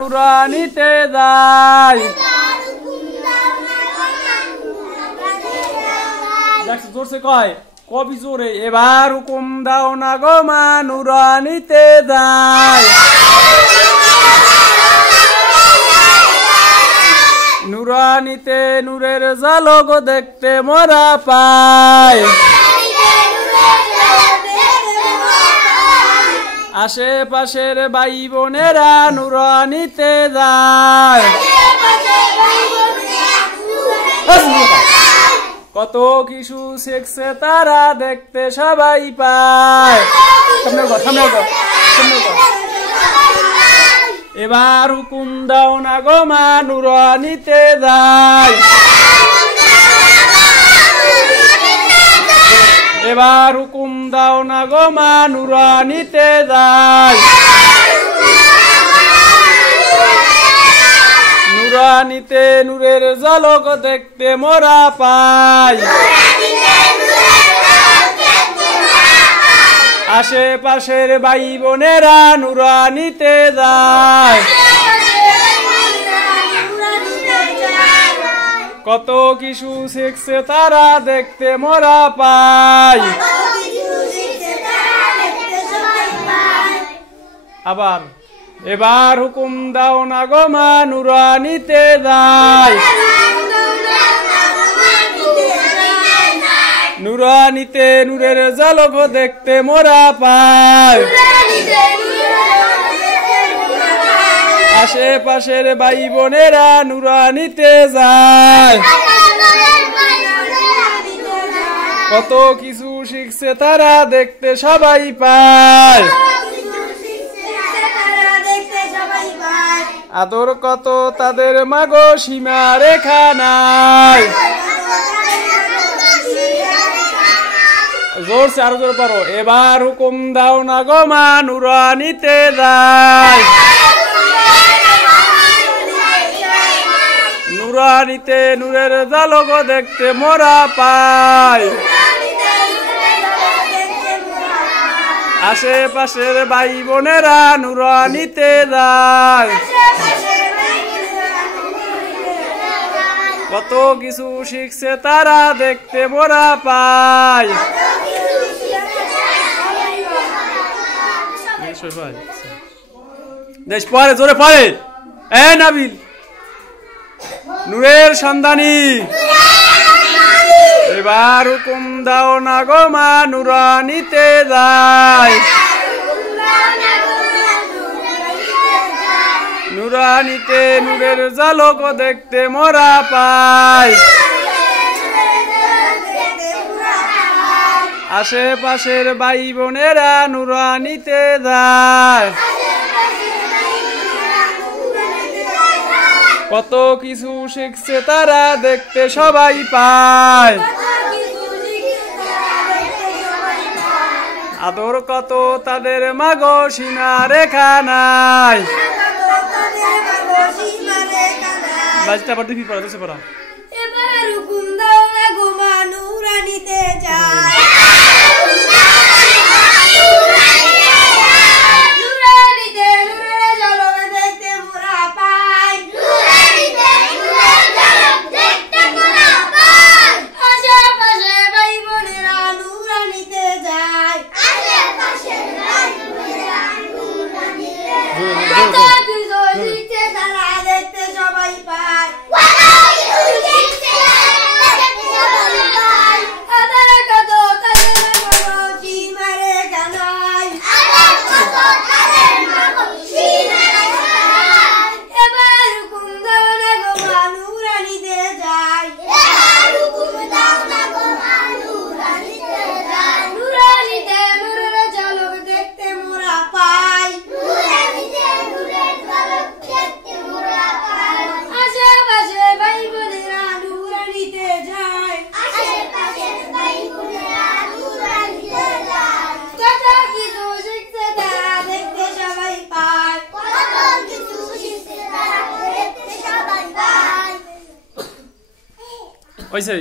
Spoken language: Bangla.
নুরানিতে যাই জোরসে কয় কবি জোরে এবার হুকুম দাও না গো মা নুরানিতে যাই নুরানিতে নূরের ঝলক দেখতে মোরা পাই আশেপাশের ভাই বোনেরা নুরানিতে যায় কত কিছু শিখছে তারা দেখতে সবাই পায় এবার হুকুম দাও না গো মা নুরানিতে যায় এবার হুকুম দাও না গো মা নুরানিতে যাই নুরানিতে নূরের ঝলক দেখতে মোরা পাই আশেপাশের ভাই বোনেরা নুরানিতে যায় কত কিছু শিখছে তারা দেখতে মোরা পাই আবার এবার হুকুম দাও না গো মা নুরানিতে যাই নুরানিতে নূরের ঝলক দেখতে মোরা পাই আশেপাশের ভাই বোনেরা নুরানিতে যায় কত কিছু শিখছে তারা দেখতে সবাই পায় আদর কত তাদের মাগো সীমা রেখা নাই জোরসে আরো জোর পারো এবার হুকুম দাও না গো মা নুরানিতে যায় নুরানিতে নূরের ঝলক দেখতে মোরা পাই আশেপাশের ভাই বোনেরা নুরানিতে যায় কত কিছু শিখছে তারা দেখতে মোরা পায় দেশ পরে জোরে পরে এ নাবিল নূরের সন্ধানী এবার হুকুম দাও না গো মা নুরানিতে যায় নুরানিতে নূরের ঝলক দেখতে মোরা পাই আশেপাশের ভাই বোনেরা নুরানিতে যায় কত কিছু শিখছে তারা দেখতে সবাই পায় আদর কত তাদের মাগো সীমা রেখা নাই বাজটা পড়তে কি পড়া দোষে পড়া এবার হুকুম দাও না গো মা নুরানিতে যায় ওইসে